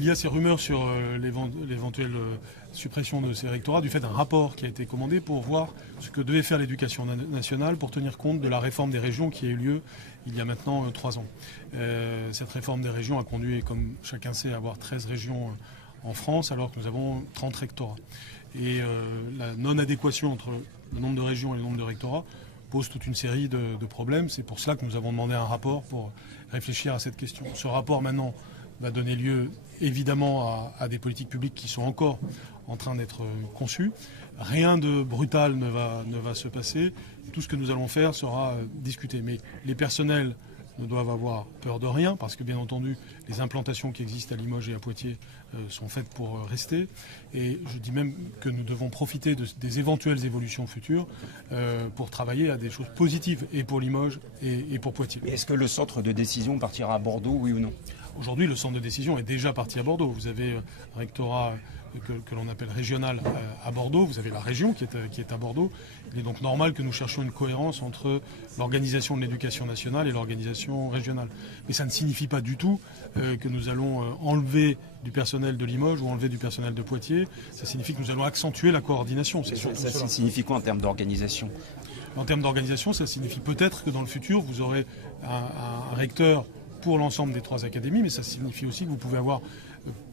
il y a ces rumeurs sur l'éventuelle suppression de ces rectorats du fait d'un rapport qui a été commandé pour voir ce que devait faire l'éducation nationale pour tenir compte de la réforme des régions qui a eu lieu il y a maintenant 3 ans. Cette réforme des régions a conduit, comme chacun sait, à avoir 13 régions en France alors que nous avons 30 rectorats. Et la non-adéquation entre le nombre de régions et le nombre de rectorats pose toute une série de problèmes. C'est pour cela que nous avons demandé un rapport pour réfléchir à cette question. Ce rapport maintenant va donner lieu évidemment à des politiques publiques qui sont encore en train d'être conçues. Rien de brutal ne va se passer. Tout ce que nous allons faire sera discuté. Mais les personnels ne doivent avoir peur de rien parce que bien entendu les implantations qui existent à Limoges et à Poitiers sont faites pour rester et je dis même que nous devons profiter des éventuelles évolutions futures pour travailler à des choses positives et pour Limoges et pour Poitiers. Est-ce que le centre de décision partira à Bordeaux, oui ou non? Aujourd'hui, le centre de décision est déjà parti à Bordeaux. Vous avez un rectorat que l'on appelle régional à Bordeaux. Vous avez la région qui est à Bordeaux. Il est donc normal que nous cherchions une cohérence entre l'organisation de l'éducation nationale et l'organisation régionale. Mais ça ne signifie pas du tout que nous allons enlever du personnel de Limoges ou enlever du personnel de Poitiers. Ça signifie que nous allons accentuer la coordination. Ça signifie quoi en termes d'organisation? En termes d'organisation, ça signifie peut-être que dans le futur, vous aurez un recteur pour l'ensemble des 3 académies, mais ça signifie aussi que vous pouvez avoir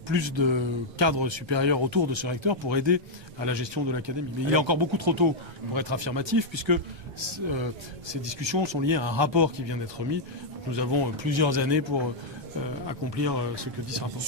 plus de cadres supérieurs autour de ce recteur pour aider à la gestion de l'académie. Mais il est encore beaucoup trop tôt pour être affirmatif, puisque ces discussions sont liées à un rapport qui vient d'être remis. Nous avons plusieurs années pour accomplir ce que dit ce rapport.